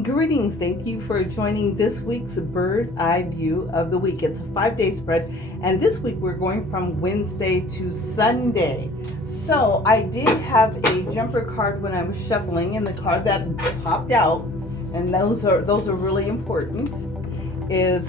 Greetings, thank you for joining this week's Bird Eye View of the Week. It's a 5-day spread, and this week we're going from Wednesday to Sunday. So I did have a jumper card when I was shuffling, and the card that popped out, and those are really important, is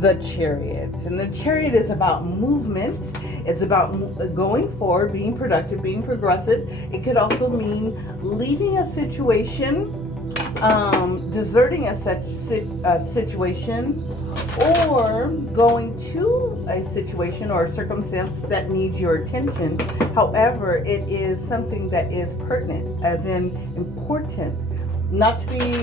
the Chariot. And the Chariot is about movement. It's about going forward, being productive, being progressive. It could also mean leaving a situation, deserting a situation, or going to a situation or a circumstance that needs your attention. However, it is something that is pertinent, as in important, not to be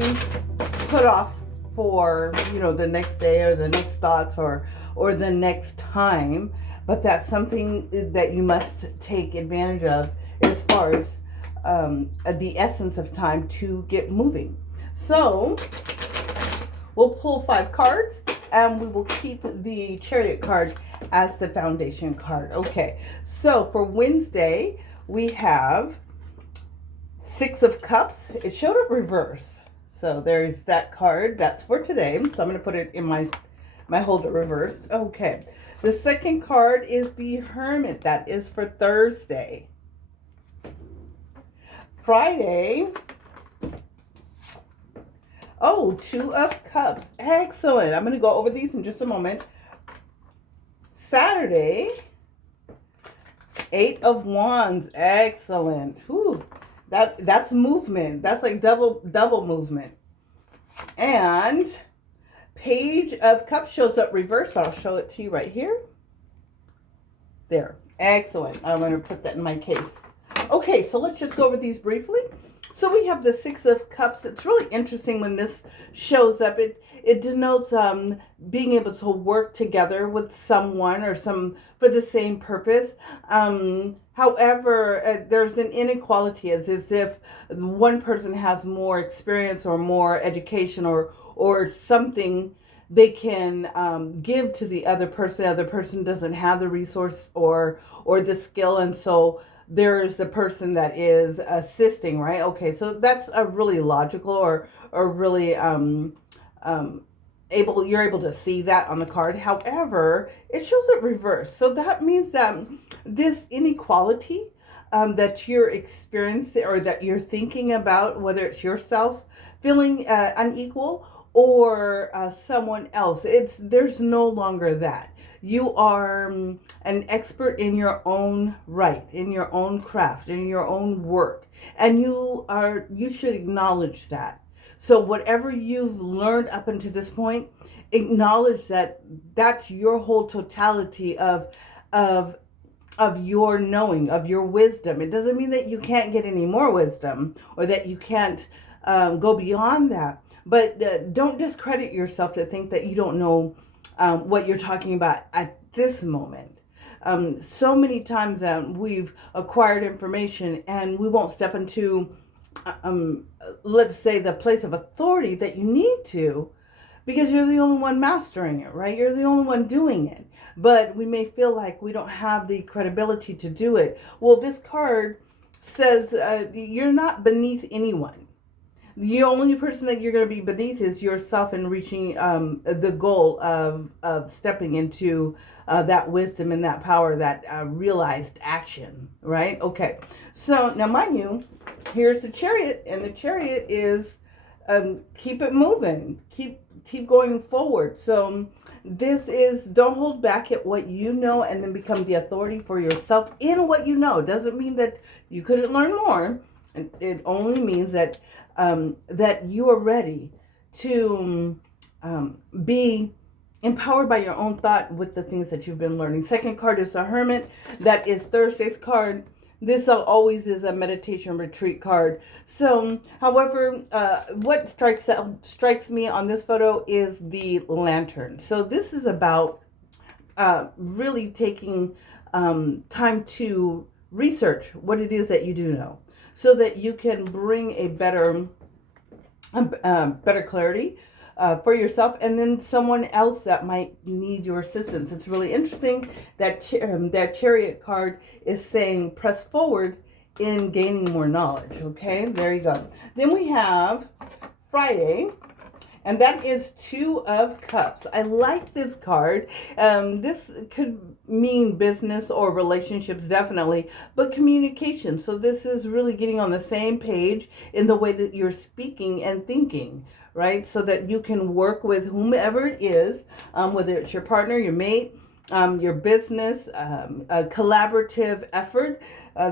put off for the next day or the next thoughts or the next time, but that's something that you must take advantage of as far as the essence of time to get moving. So we'll pull 5 cards, and we will keep the Chariot card as the foundation card. Okay, so for Wednesday, we have 6 of Cups. It showed up reverse. So there's that card. That's for today. So I'm going to put it in my holder reversed. Okay. The second card is the Hermit. That is for Thursday. Friday. Oh, 2 of Cups. Excellent. I'm going to go over these in just a moment. Saturday. 8 of Wands. Excellent. Whew. That's movement. That's like double movement. And Page of Cups shows up reversed, but I'll show it to you right here. There. Excellent. I'm going to put that in my case. Okay, so let's just go over these briefly. So we have the 6 of Cups. It's really interesting when this shows up. It denotes being able to work together with someone or for the same purpose. However, there's an inequality, as if one person has more experience or more education or something they can give to the other person. The other person doesn't have the resource or the skill, and so there's the person that is assisting, right? Okay, so that's a really logical or really you're able to see that on the card. However, it shows it reversed. So that means that this inequality that you're experiencing or that you're thinking about, whether it's yourself feeling unequal or someone else, there's no longer that. You are an expert in your own right, in your own craft, in your own work, and you should acknowledge that. So whatever you've learned up until this point, acknowledge that that's your whole totality of your knowing, of your wisdom. It doesn't mean that you can't get any more wisdom or that you can't go beyond that. But don't discredit yourself to think that you don't know what you're talking about at this moment. So many times we've acquired information and we won't step into let's say the place of authority that you need to, because you're the only one mastering it, right? You're the only one doing it, but we may feel like we don't have the credibility to do it. Well, this card says you're not beneath anyone. The only person that you're going to be beneath is yourself in reaching the goal of stepping into that wisdom and that power, that realized action, right? Okay, so now mind you, here's the Chariot, and the Chariot is keep it moving, keep going forward. So this is, don't hold back at what you know and then become the authority for yourself in what you know. Doesn't mean that you couldn't learn more. It only means that that you are ready to be empowered by your own thought with the things that you've been learning. Second card is the Hermit. That is Thursday's card. This always is a meditation retreat card. So, however, what strikes me on this photo is the lantern. So this is about really taking time to research what it is that you do know, so that you can bring a better clarity for yourself and then someone else that might need your assistance. It's really interesting that that Chariot card is saying press forward in gaining more knowledge. Okay, there you go. Then we have Friday. And that is Two of Cups. I like this card. This could mean business or relationships, definitely, but communication. So this is really getting on the same page in the way that you're speaking and thinking, right? So that you can work with whomever it is, whether it's your partner, your mate, your business, a collaborative effort.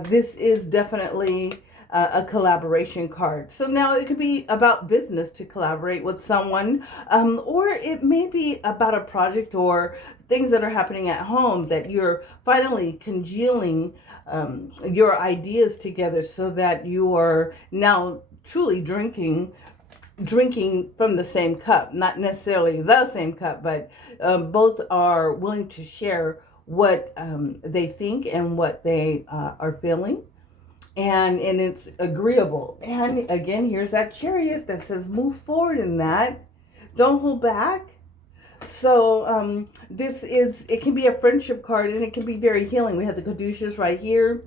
This is definitely a collaboration card. So now it could be about business to collaborate with someone, or it may be about a project or things that are happening at home that you're finally congealing your ideas together so that you are now truly drinking from the same cup, not necessarily the same cup, but both are willing to share what they think and what they are feeling. And it's agreeable. And again, here's that Chariot that says move forward in that. Don't hold back. So it can be a friendship card, and it can be very healing. We have the caduceus right here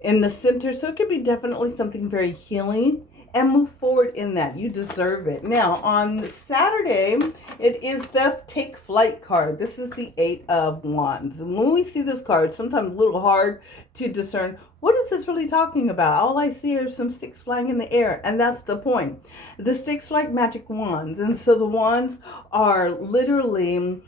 in the center. So it could be definitely something very healing, and move forward in that. You deserve it. Now, on Saturday, it is the Take Flight card. This is the Eight of Wands. And when we see this card, it's sometimes a little hard to discern, what is this really talking about? All I see are some sticks flying in the air, and that's the point. The sticks like magic wands, and so the wands are literally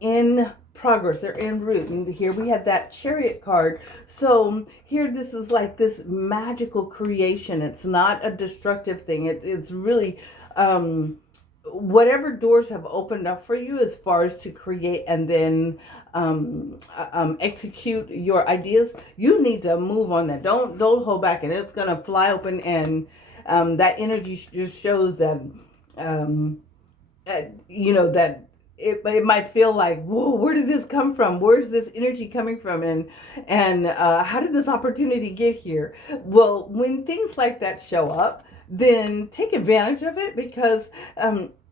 in progress. They're en route. And here we have that Chariot card. So here this is like this magical creation. It's not a destructive thing. It's really whatever doors have opened up for you as far as to create and then execute your ideas. You need to move on that. Don't hold back, and it's gonna fly open. And that energy just shows that that it might feel like, whoa, where did this come from? Where's this energy coming from? And how did this opportunity get here? Well, when things like that show up, then take advantage of it, because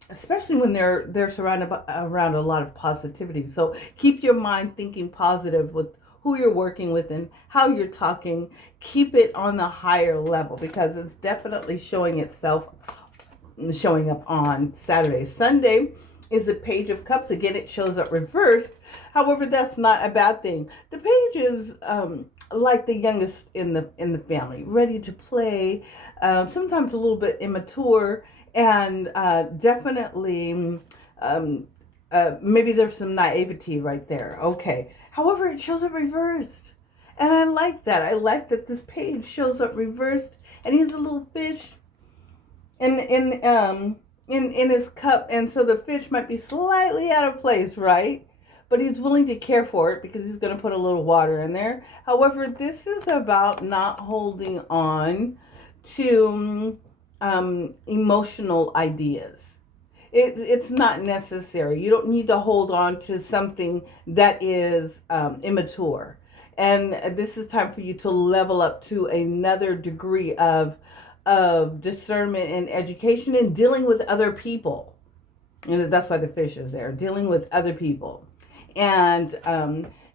especially when they're surrounded around a lot of positivity. So keep your mind thinking positive with who you're working with and how you're talking. Keep it on the higher level, because it's definitely showing up on Saturday. Sunday is the Page of Cups. Again, it shows up reversed. However, that's not a bad thing. The page is like the youngest in the family, ready to play, sometimes a little bit immature, and definitely maybe there's some naivety right there. Okay. However, it shows up reversed, and I like that. I like that this page shows up reversed, and he's a little fish in his cup, and so the fish might be slightly out of place, right? But he's willing to care for it because he's going to put a little water in there. However, this is about not holding on to emotional ideas. It's not necessary. You don't need to hold on to something that is immature. And this is time for you to level up to another degree of discernment and education and dealing with other people. And that's why the fish is there, dealing with other people. And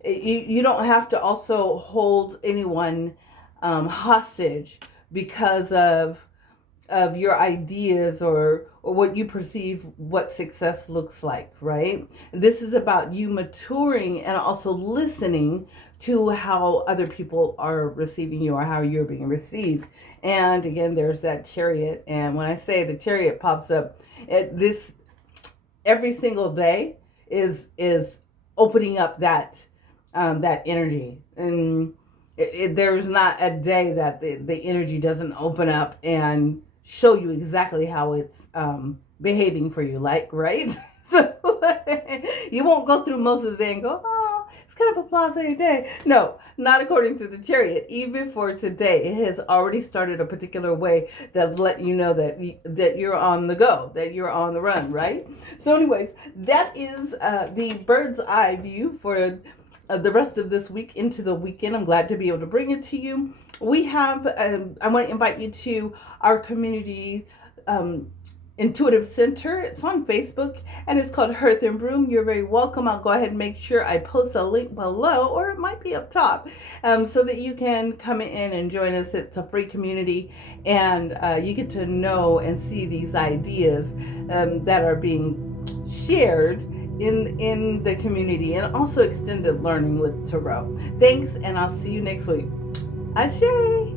you don't have to also hold anyone hostage because of your ideas or what you perceive what success looks like, right? This is about you maturing and also listening to how other people are receiving you or how you're being received. And again, there's that Chariot. And when I say the Chariot pops up, this every single day is opening up that energy. And there's not a day that the energy doesn't open up and show you exactly how it's behaving for you, like, right? So you won't go through most of the day and go, oh, it's kind of a blasé day. No, not according to the Chariot. Even for today, it has already started a particular way that's letting you know that you're on the go, that you're on the run, right? So anyways, that is the bird's eye view for the rest of this week into the weekend. I'm glad to be able to bring it to you. We have, I want to invite you to our community Intuitive Center. It's on Facebook and it's called Hearth and Broom. You're very welcome. I'll go ahead and make sure I post a link below, or it might be up top, so that you can come in and join us. It's a free community, and you get to know and see these ideas that are being shared in the community, and also extended learning with tarot. Thanks, and I'll see you next week. Ashe.